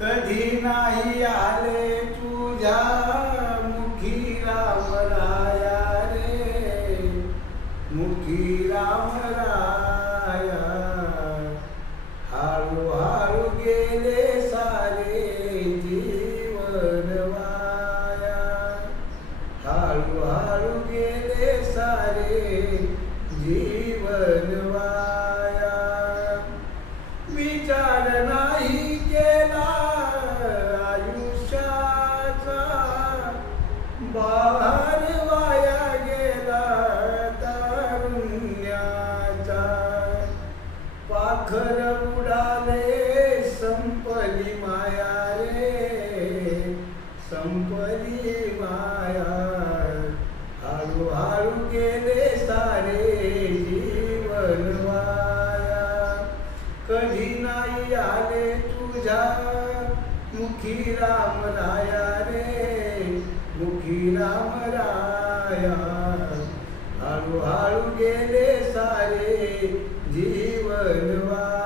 कधी नाही आले तुझ्या मुखी रामराया रे, मुखी रामराया. हळूहळू गेले सारे जीवन वाया, हळूहळू गेले सारे जीवन वाया. विचार नाही केला आयुष्याचा, बहार वाया गेला तारुण्याचा. पाखर उडाले संपली माया रे, संपली माया. हळूहळू गेले सारे जीवन वाया. कधी नाही आले तुझ्या मुखी रामराया रे, मुखी रामराया. हळूहळू गेले सारे जीवन वाया.